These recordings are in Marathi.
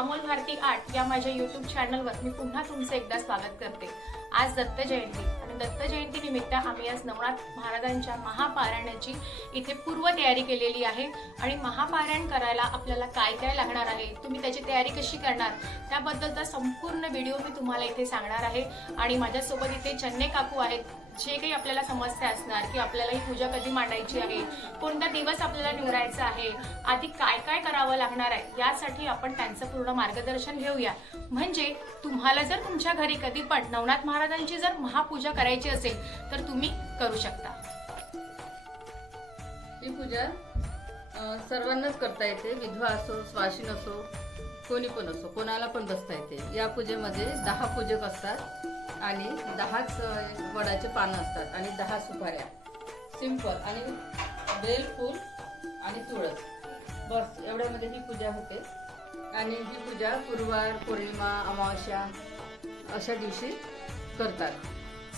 अमोल भारती आर्ट या माझ्या युट्यूब चॅनलवर मी पुन्हा तुमचं एकदा स्वागत करते. आज दत्त जयंती आणि दत्त जयंती निमित्त आम्ही आज नवनाथ महाराजांच्या महापारायणाची इथे पूर्व तयारी केलेली आहे आणि महापारायण करायला आपल्याला काय काय लागणार आहे तुम्ही त्याची तयारी कशी करणार त्याबद्दलचा संपूर्ण व्हिडिओ मी तुम्हाला इथे सांगणार आहे. आणि माझ्यासोबत इथे चन्ने काकू आहेत. जे काही आपल्याला समस्या असणार की आपल्याला ही पूजा कधी मांडायची आहे कोणता दिवस आपल्याला निवडायचा आहे आधी काय काय करावं लागणार आहे यासाठी आपण त्यांचं पूर्ण मार्गदर्शन घेऊया. म्हणजे तुम्हाला जर तुमच्या घरी कधी पण नवनाथ महाराजांची जर महापूजा करायची असेल तर तुम्ही करू शकता. ही पूजा सर्वांनाच करता येते. विधवा असो स्वाशीन असो कोणी पण असो कोणाला पण बसता येते. या पूजेमध्ये दहा पूजक असतात. आणि दहाच वडाचे पानं असतात आणि दहा सुपाऱ्या. सिंपल आणि बेलफूल आणि तुळस. बस एवढ्यामध्ये ही पूजा होते. आणि ही पूजा गुरुवार पौर्णिमा अमावस्या अशा दिवशी करतात.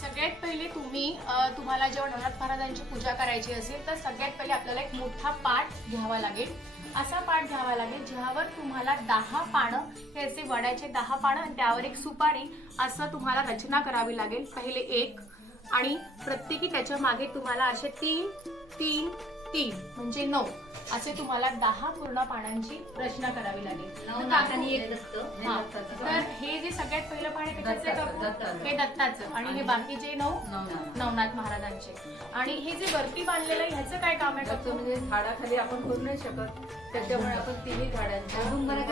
सगळ्यात पहिले तुम्ही तुम्हाला जेव्हा नवनाथ महाराजांची पूजा करायची असेल तर सगळ्यात पहिले आपल्याला एक मोठा पाठ घ्यावा लागेल. असा पाठ घ्यावा लागेल ज्यावर तुम्हाला दहा पानं हे असे वड्याचे दहा पानं आणि त्यावर एक सुपारी असं तुम्हाला रचना करावी लागेल. पहिले एक आणि प्रत्येकी त्याच्यामागे तुम्हाला असे तीन तीन तीन म्हणजे नऊ असे तुम्हाला दहा पूर्ण पानांची रचना करावी लागेल तर काकू- हा. तर हे जे सगळ्यात पहिलं पान आहे काकू? दत्ताचं. हे दत्ताचं आणि हे बाकीचे नऊ नवनाथ. महाराजांचे आणि हे जे वरती बांधलेलं आहे ह्याचं काय काम आहे काकू? म्हणजे झाडाखाली आपण करू नाही शकत त्याच्यामुळे आपण तिन्ही झाडांच्या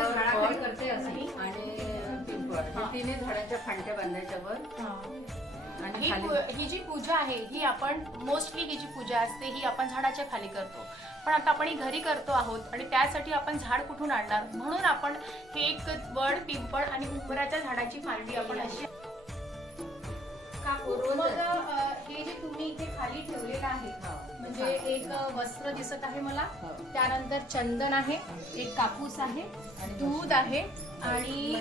झाडाखाली करते असं. आणि पिंपळ हे हा. तिन्ही झाडांच्या फांट्या बांधायच्या वर हा. आणि ही खाली पू- ही जी पूजा आहे ही आपण मोस्टली ही जी पूजा असते ही आपण झाडाच्या खाली करतो. पण आता आपण ही घरी करतो आहोत आणि त्यासाठी आपण झाड कुठून आणणार? म्हणून आपण हे एक वड पिंपळ आणि उंबराच्या झाडाची फांदी आपण अशी रोज मग. अ, हे जे तुम्ही इथे खाली ठेवलेलं आहे हा. म्हणजे एक वस्त्र दिसत आहे मला. त्यानंतर चंदन आहे एक कापूस आहे दूध आहे आणि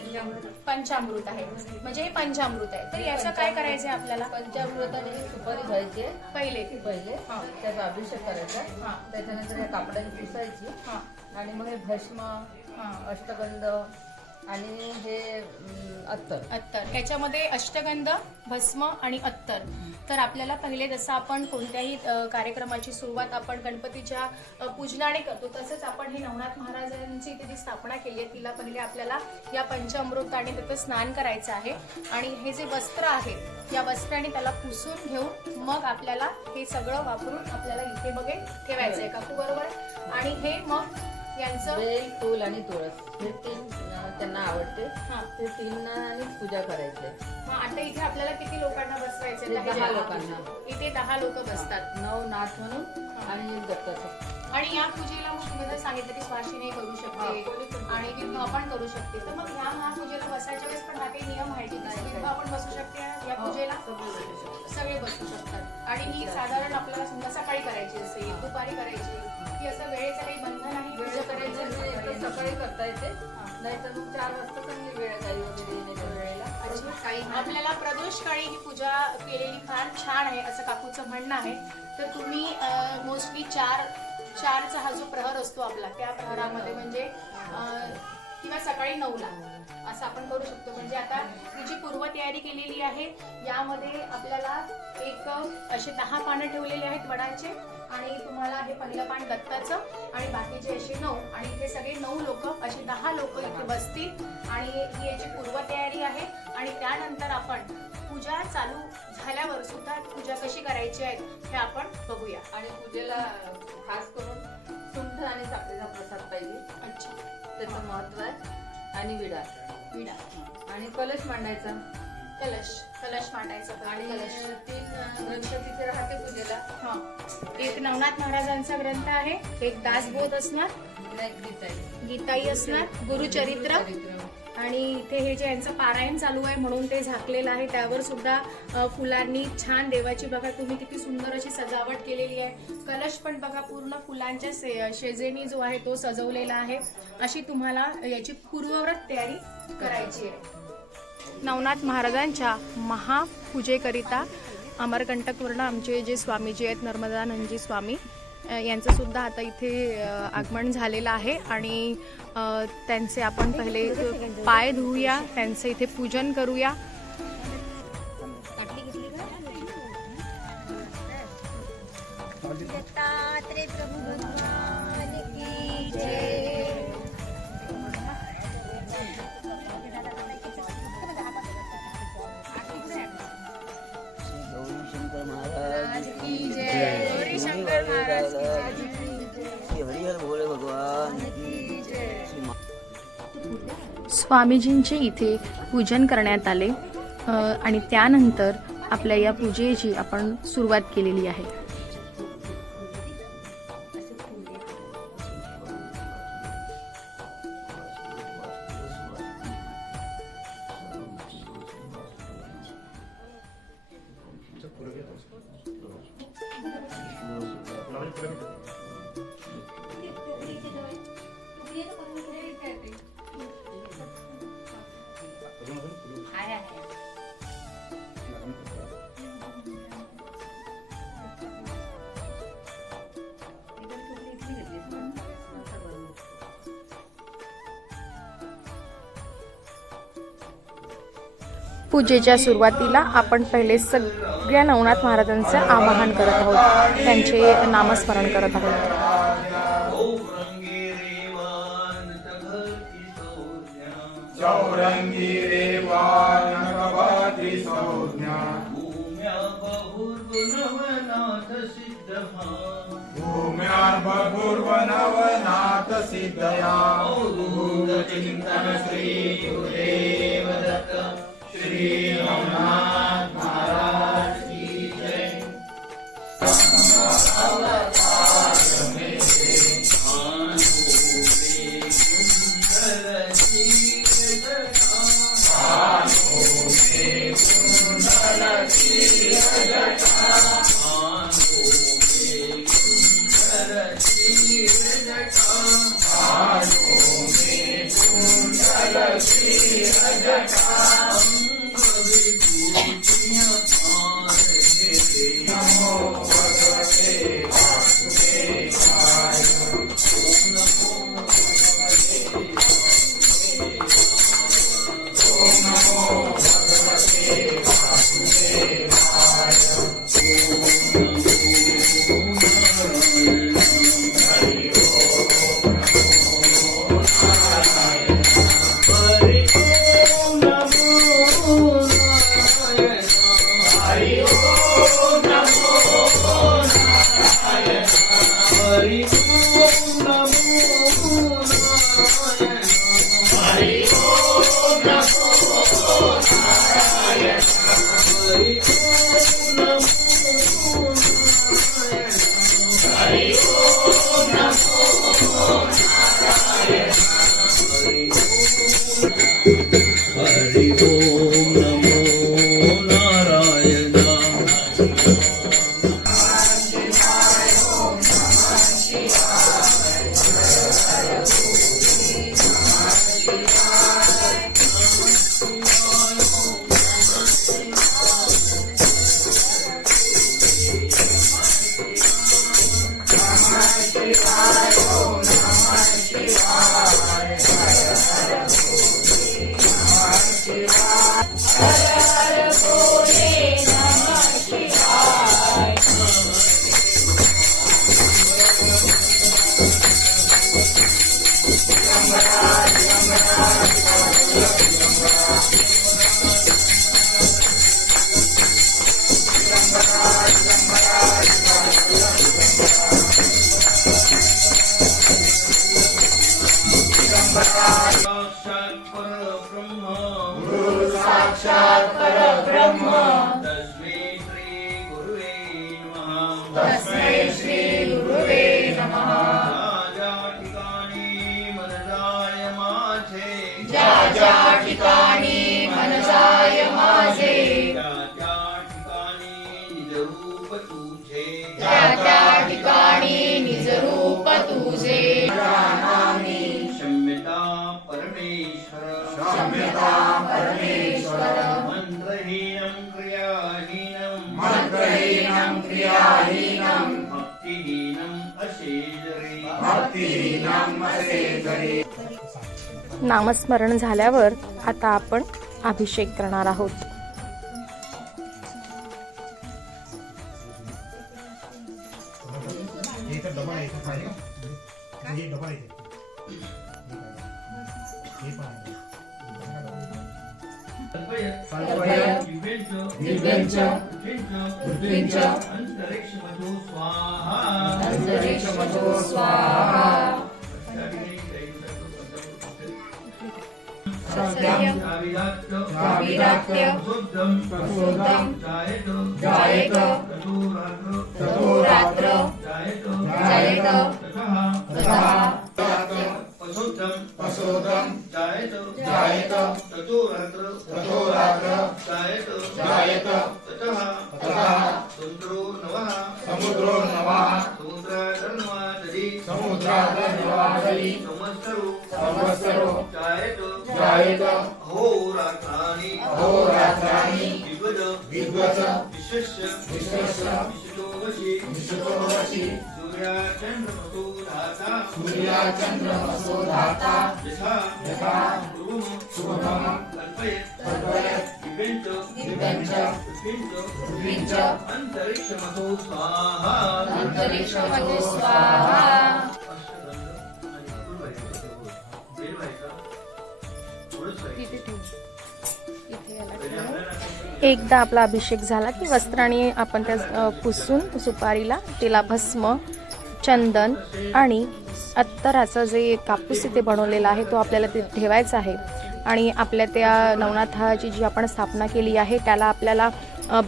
पंचामृत आहे. म्हणजे हे पंचामृत आहे. तर याचं काय करायचं आहे आपल्याला पंचामृताने सुपारी घ्यायची पहिले. पहिले. हा. त्याचा अभिषेक करायचा. हा. त्याच्यानंतर या कापडाने पुसायची. हा. आणि मग हे भस्म अष्टगंध आणि हे अत्तर. अत्तर. ह्याच्यामध्ये अष्टगंध भस्म आणि अत्तर. तर आपल्याला पहिले जसं आपण कोणत्याही कार्यक्रमाची सुरुवात आपण गणपतीच्या पूजनाने करतो तसंच आपण हे नवनाथ महाराजांची इथे जी स्थापना केली आहे तिला पहिले आपल्याला या पंचामृताने त्याचं स्नान करायचं आहे. आणि हे जे वस्त्र आहे या वस्त्राने त्याला पुसून घेऊन मग आपल्याला हे सगळं वापरून आपल्याला इथे बघे ठेवायचं आहे काकू बरोबर. आणि हे मग यांचं? बेल फूल आणि तुळस. हे तीन अं, त्यांना आवडते. हा. ते तीन आणि पूजा करायची. मग आता इथे आपल्याला किती लोकांना बसवायचं दहा लोकांना. इथे दहा लोक बसतात. नऊ नाथ म्हणून आणि एक दत्ताचं. आणि या पूजेला मग तुम्ही जर सांगितलं की स्वाशीने करू शकते आणि विधवा पण करू शकते तर मग ह्या महापूजेला बसायच्या वेळेस पण हा काही नियम आहे की नाही, विधवा पण बसू शकते या हो, पूजेला सगळे बसू शकतात. आणि ही साधारण आपल्याला समजा सकाळी करायची असेल दुपारी करायची की असं वेळेचं काही बंधन आहे पूजा करायचं म्हणजे एकतर सकाळी करता येते नाहीतर मग चार वाजता चांगली वेळ गाई वगैरे येण्याच्या वेळेला. काही आपल्याला प्रदोष काळी ही पूजा केलेली फार छान आहे असं काकूचं म्हणणं आहे. तर तुम्ही मोस्टली चार चारचा हा जो प्रहर असतो आपला त्या प्रहरामध्ये म्हणजे किंवा सकाळी नऊला असं आपण करू शकतो. म्हणजे आता ही जी पूर्वतयारी केलेली आहे यामध्ये आपल्याला एक असे दहा पानं ठेवलेले आहेत वडाचे आणि तुम्हाला हे पहिलं पान दत्ताचं आणि बाकीचे असे नऊ आणि इथे सगळे नऊ लोक असे दहा लोक इथे बसतील. आणि ही याची पूर्वतयारी आहे. आणि त्यानंतर आपण पूजा चालू झाल्यावर सुद्धा पूजा कशी करायची आहे हे आपण बघूया. आणि पूजेला खास करून सुंठ आणि साखरेचा प्रसाद पाहिजे. अच्छा. त्याचं महत्त्व आहे. आणि विडा. विडा. आणि कलश मांडायचा. कलश. कलश मांडायचा आणि तीन ग्रंथ तिथे राहते पूजेला. हा. एक नवनाथ महाराजांचा ग्रंथ आहे. एक दासबोध असणार. नाही गीताई. गीताई असणार. गुरुचरित्र. चरित्र. आणि इथे हे जे यांचं पारायण चालू आहे म्हणून ते झाकलेलं आहे त्यावर सुद्धा फुलांनी छान देवाची बघा तुम्ही किती सुंदर अशी सजावट केलेली आहे. कलश पण बघा पूर्ण फुलांच्या से- शेजेनी जो आहे तो सजवलेला आहे. अशी तुम्हाला याची पूर्वव्रत तयारी करायची आहे. नवनाथ महाराजांच्या महापूजेकरिता अमरकंटकवर्ण आमचे जे स्वामीजी आहेत नर्मदानंदजी स्वामी यांचंसुद्धा यांचं सुद्धा आता इथे आगमन झालेलं आहे आणि त्यांचे आपण पहिले पाय धुवूया त्यांचं इथे पूजन करूया. दत्तात्रय प्रभू भगवान की जय. स्वामीजींचे इथे पूजन करण्यात आले. आणि त्यानंतर आपल्या या पूजेची आपण सुरुवात केलेली आहे. पूजेच्या सुरुवातीला आपण पहिले सगळ्या नवनाथ महाराजांचं आवाहन करत आहोत. त्यांचे नामस्मरण करत आहोत. सिद्धया। नामस्मरण झाल्यावर आता आपण अभिषेक करणार आहोत. पशुद्धं पशुद्धं जायत। जायत। चतुरात्र चतुरात्र जायत। जायत। ततः। तथा समुद्रो नवः समुद्रो नवः समुद्राधर्मादि समुद्राधर्मादि संवत्सरो संवत्सरो जायत। जायत। सूर्याचन्द्रमसो धाता यथा यथा पूर्वं दिव्यञ्च दिव्यञ्च पृथ्वीञ्च पृथ्वीञ्च अन्तरिक्षमसो स्वाहा स्वाहा एकदा आपला अभिषेक झाला की वस्त्राने आपण त्या पुसून सुपारीला तिला भस्म चंदन आणि अत्तराचं जे कापूस तिथे बनवलेला आहे तो आपल्याला तिथे ठेवायचा आहे. आणि आपल्या त्या नवनाथाची जी आपण स्थापना केली आहे त्याला आपल्याला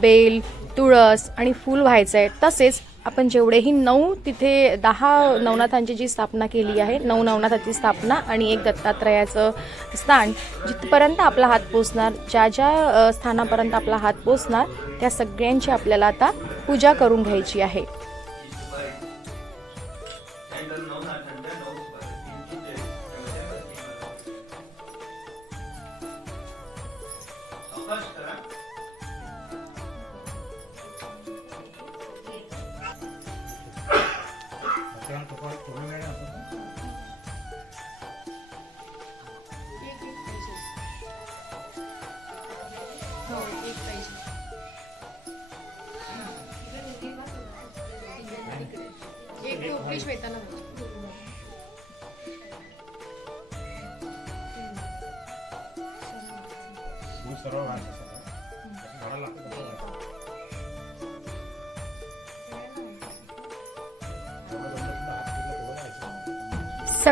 बेल तुळस आणि फूल व्हायचं आहे. तसेच आपण जेवढेही नऊ तिथे दहा नवनाथांची जी स्थापना केली आहे नऊ नवनाथाची स्थापना आणि एक दत्तात्रयाचं स्थान जिथपर्यंत आपला हात पोचणार ज्या ज्या स्थानापर्यंत आपला हात पोचणार त्या सगळ्यांची आपल्याला आता पूजा करून घ्यायची आहे. सावकाश करा. त्याला तुपात थोडं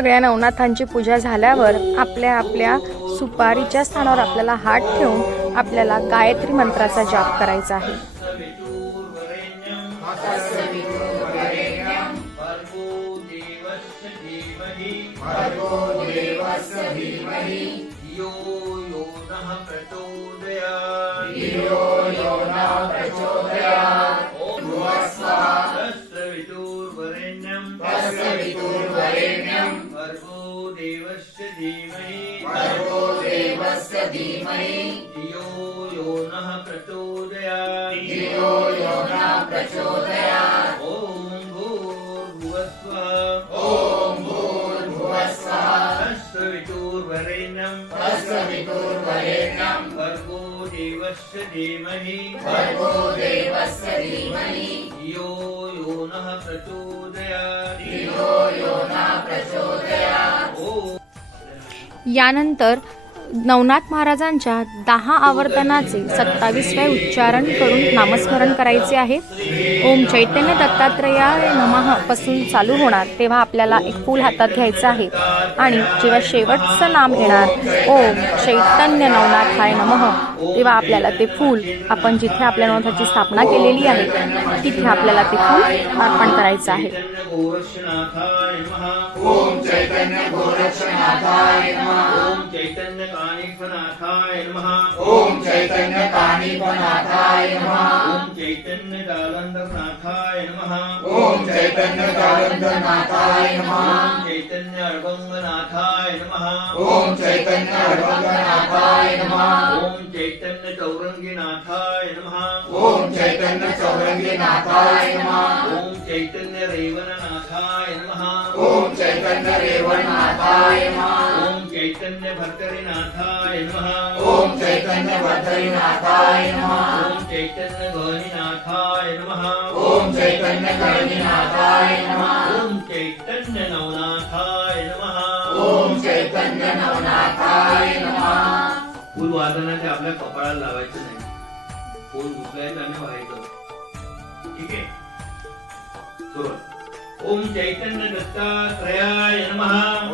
सगळ्या नवनाथांची पूजा झाल्यावर आपल्या आपल्या सुपारीच्या स्थानावर आपल्याला हात ठेवून आपल्याला गायत्री मंत्राचा जाप करायचा आहे. देवस्य धीमहि। धियो यो नः प्रचोदयात्। ॐ यानंतर नवनाथ महाराजांच्या दहा आवर्तनाचे सत्तावीसवे उच्चारण करून नामस्मरण करायचे आहे. ओम चैतन्य दत्तात्रयाय नमः पासून चालू होणार तेव्हा आपल्याला एक फूल हातात घ्यायचं आहे. आणि जेव्हा शेवटचं नाम येणार ओम चैतन्य नवनाथाय नमः. तेव्हा आपल्याला ते फूल आपण जिथे आपल्या नवनाथाची स्थापना केलेली आहे तिथे आपल्याला ते फूल अर्पण करायचं आहे. चैतन्य गोरक्षनाथाय नमः। ॐ चैतन्य कानिफनाथाय चैतन्य कानिपनाथाय नमः। ॐ चैतन्य ॐ चैतन्य जालंधरनाथाय नमः। ॐ चैतन्य अडगंगनाथाय नमः। ॐ चैतन्य अडगंगनाथाय नमः। ॐ चैतन्य चौरंगीनाथाय नमः। ॐ चैतन्य चौरंगीनाथाय नमः। ॐ चैतन्य रेवणनाथाय नमः। ॐ चैतन्य रेवणनाथाय नमः। ॐ चैतन्य भर्तरीनाथाय नमः। ओम चैतन्य बद्रीनाथाय नमः। ओम चैतन्य गौरीनाथाय नमः। ओम चैतन्य गणनाथाय नमः। ओम चैतन्य नवनाथाय नमः। ओम चैतन्य नवनाथाय नमः। फुल वादनाचे आपल्या कपाळाला लावायचं नाही. फुल उचलायचं आणि व्हायचं. ठीक आहे? सुरुवात ఓం చైతన్య దత్తాత్రయాయ నమః.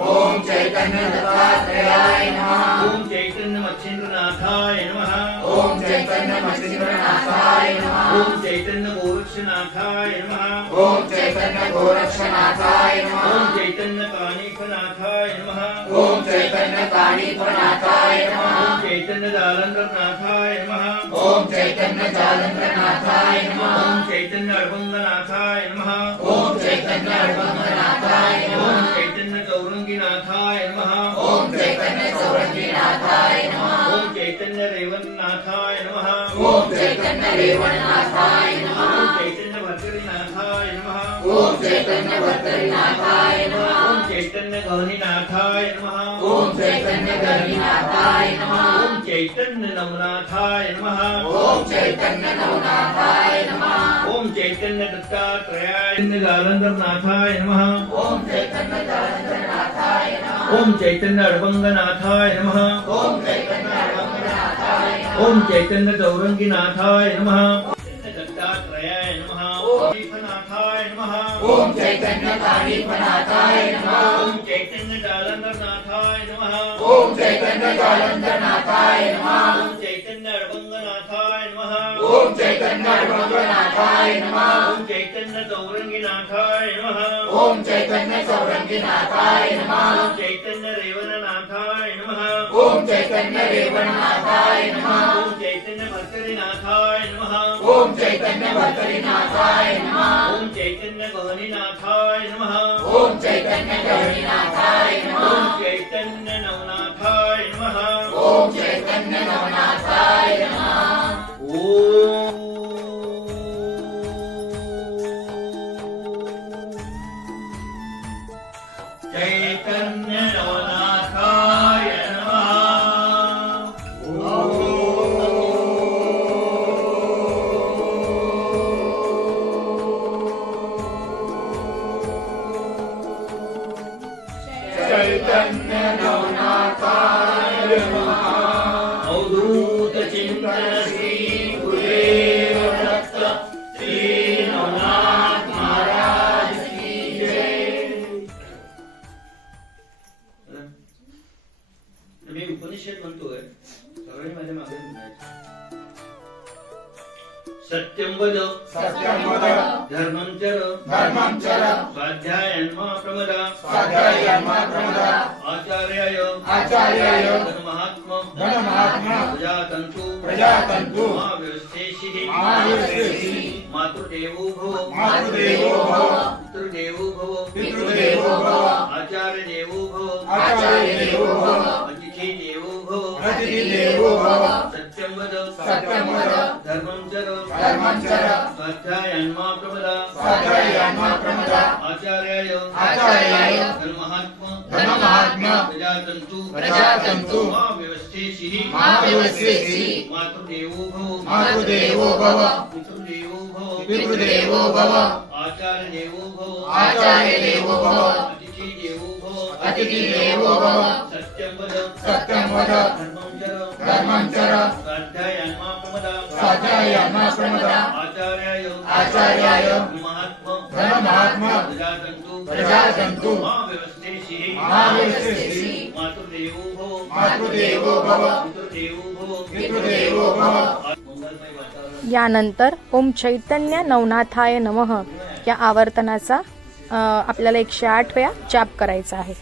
ఓం చైతన్య దత్తాత్రయాయ నమః. ఓం చైతన్య మచ్చేంద్రనాథాయ నమః. ओम चैतन्य मच्छिंद्रनाथाय नमः ओम चैतन्य गोरक्षनाथाय नमः ओम चैतन्य गोरक्षनाथाय ओम नमः चैतन्य कानिकनाथाय नमः ओम चैतन्य काणीपनाथाय नमः ओम चैतन्य जालंधरनाथाय नमः ओम चैतन्य जालंधरनाथाय नमः ओम चैतन्य अडभंगनाथाय नमः ओम चैतन्य अडभंगनाथाय ओम नमः चैतन्य चौरंगीनाथाय नमः ओम चैतन्य चौरंगीनाथाय नमः चैतन्य गौरीनाथाय नमः ओम चैतन्य गौरीनाथाय नमः ओम चैतन्य नवनाथाय नमः ओम चैतन्य नवनाथाय नमः ओम चैतन्य दत्तात्रेयाय गालंधरनाथाय नमः ओम चैतन्य गालंधरनाथाय नमः ओम चैतन्य अड़बंगनाथाय नमः ओम चैतन्य ओम चैतन्य चौरंगीनाथाय नमः। चैतन्य दत्तात्रयाय नमः। ओम दीपनाथाय नमः। ओम चैतन्य नमः। ओम चैतन्य जालंधरनाथाय नमः। ओम चैतन्य जालंधरनाथाय नमः। ओम चैतन्य अडभंगनाथाय नमः। ओम चैतन्य अडभंगनाथाय नमः। ओम चैतन्य चौरंगीनाथाय नमः। ओम चैतन्य चौरंगीनाथाय नमः। ओम चैतन्य ओम चैतन्य रेवणनाथाय नमः। ओम चैतन्य भर्तरीनाथाय नमः। ओम चैतन्य भद्रीनाथाय नमः। ओम चैतन्य गहनीनाथाय नमः। ओम चैतन्य गणनाथाय नमः। ओम चैतन्य नवनाथाय नमः। ओम चैतन्य नवनाथाय नमः। चैतन्य Yeah. धर्मं चर धर्मं चर स्वाध्यायन्मा प्रमदा स्वाध्यायन्मा प्रमदा आचार्याय। आचार्याय। धर्महात्म धर्महात्मा प्रजातन्तु प्रजातन्तु महाव्यवस्थेशिः महाव्यवस्थेशिः मातृदेवो भव। मातृदेवो भव। पितृदेवो भव। पितृदेवो भव। आचार्यदेवो भव। आचार्यदेवो भव। अतिथिदेवो भव। अतिथिदेवो भव। सत्यं वद। सत्यं वद। ధర్మంచర ధర్మంచర స్వాధ్యాయన్మాప్రమద స్వాధ్యాయన్మాప్రమద ఆచార్యాయ ఆచార్యాయ ధర్మహాత్మ ధర్మహాత్మ ప్రజాతంతు ప్రజాతంతు మా వ్యవస్థేషి మా వ్యవస్థేషి మాతృదేవో భవ మాతృదేవో భవ పితృదేవో భవ పితృదేవో భవ ఆచార్యదేవో భవ ఆచార్యదేవో భవ यानंतर ओम चैतन्य नवनाथाय नमः या आवर्तनाचा आपल्याला एकशे आठ वेळा जाप करायचा आहे.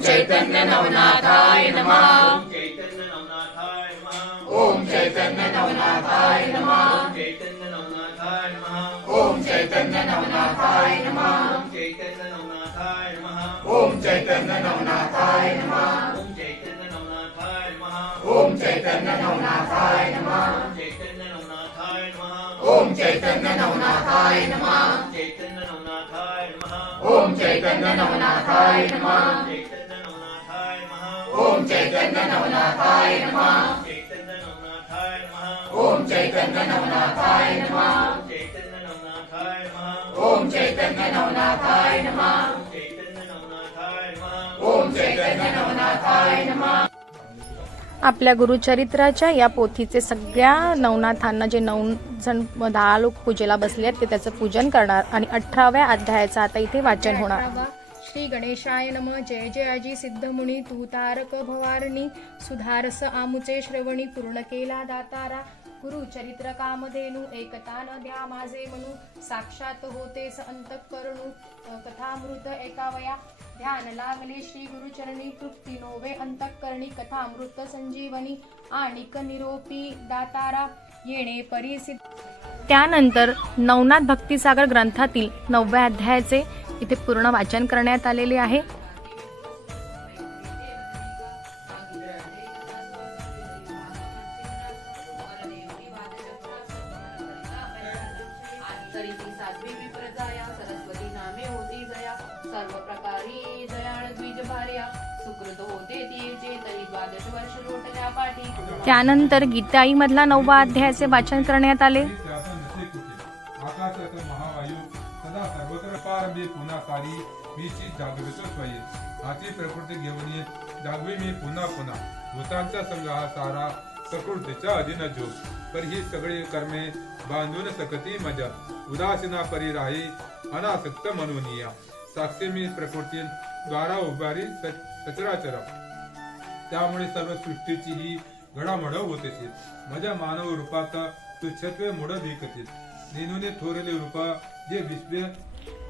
चैतन्य नवनाथाय नमः। ओम चैतन्य नवनाथाय नमः। ओम चैतन्य नवनाथाय नमः। ओम चैतन्य नवनाथाय नमः। ओम चैतन्य नवनाथाय नमः। ओम चैतन्य नवनाथाय नमः। ओम चैतन्य नवनाथाय नमः। चैतन्य नवनाथाय नमः। चैतन्य नवनाथाय नमः। ओम चैतन्य नवनाथाय नमः। चैतन्य नवनाथाय नमः। ओम चैतन्य नवनाथाय नमः। चैतन्य नवनाथाय नमः। ओम चैतन्य नवनाथाय नमः। आपल्या गुरुचरित्राच्या या पोथीचे सगळ्या नवनाथांना जे नऊ जण दहा लोक पूजेला बसले आहेत ते त्याचं पूजन करणार. आणि अठराव्या अध्यायाचं आता इथे वाचन होणार. श्री गणेशाय नम. जय जय आजी सिद्धमुनी तू तारक भवारणी सुधारस आमुचे श्रवणी पूर्ण केला दातारा. गुरु चरित्र कामधेनु एकता न द्या माझे म्हणू साक्षात होते स अंतःकरणू कथामृत एकावया. ध्यान लागले श्री गुरुचरणी तृप्ती नोवे अंतःकरणी कथामृत संजीवनी. आणिक निरोपी दातारा. येणे परिसिद्ध त्यानंतर नवनाथ भक्तिसागर ग्रंथातील नवव्या अध्यायाचे इथे पूर्ण वाचन करण्यात आलेले आहे. सर्व प्रकारी दयाळ द्विज भार्या त्यानंतर गीताई मधला नववा अध्यायाचे वाचन करण्यात आले. सर्वत्र पारंबी पुन्हा सारी शी जागृत स्वये हाती प्रकृती घेऊन ये जागवी मी पुन्हा पुन्हा. भूतांचा संघ हा सारा प्रकृतीच्या अधीन जो. पर ही सगळी कर्मे बांधून सकती मजा उदासीना परी राही अनासक्त म्हणून या. साक्षी मी प्रकृती द्वारा उभारी सचराचर. त्यामुळे सर्व सृष्टीची ही घडामोड होते माझ्या मानव रूपात तुच्छत्वे मोड विकतील. नेनुने थोरले रूपा जे विश्व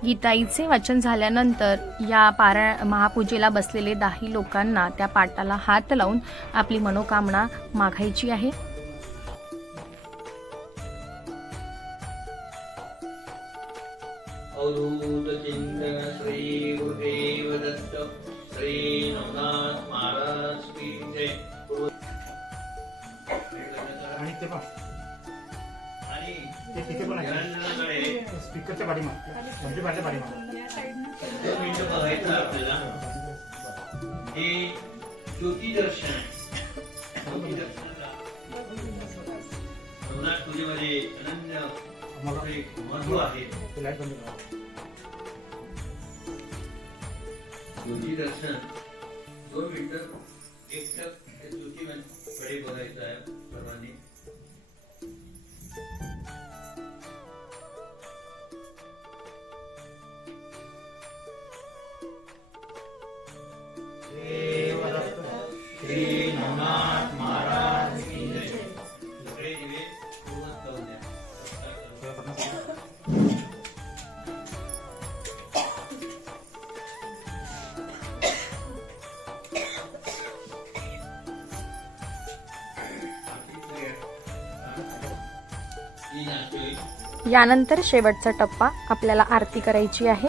गीताईचे वाचन झाल्यानंतर या पारा महापूजेला बसलेले दाही लोकांना त्या पाटाला हात लावून आपली मनोकामना मागायची आहे. अवधूत स्पीकरच्या म्हणजे पाठीमाग दोन मिनिटं बघायचं आपल्याला. हे ज्योती दर्शन आहे. ज्योती दर्शनाला नवनाथ पूजेमध्ये अनन्य महत्त्व आहे. ते लाइट बंद करा. ज्योती दर्शन दोन मिनिटं एकटक ज्योतीकडे बघायचं आहे. यानंतर शेवटचा टप्पा आपल्याला आरती करायची आहे.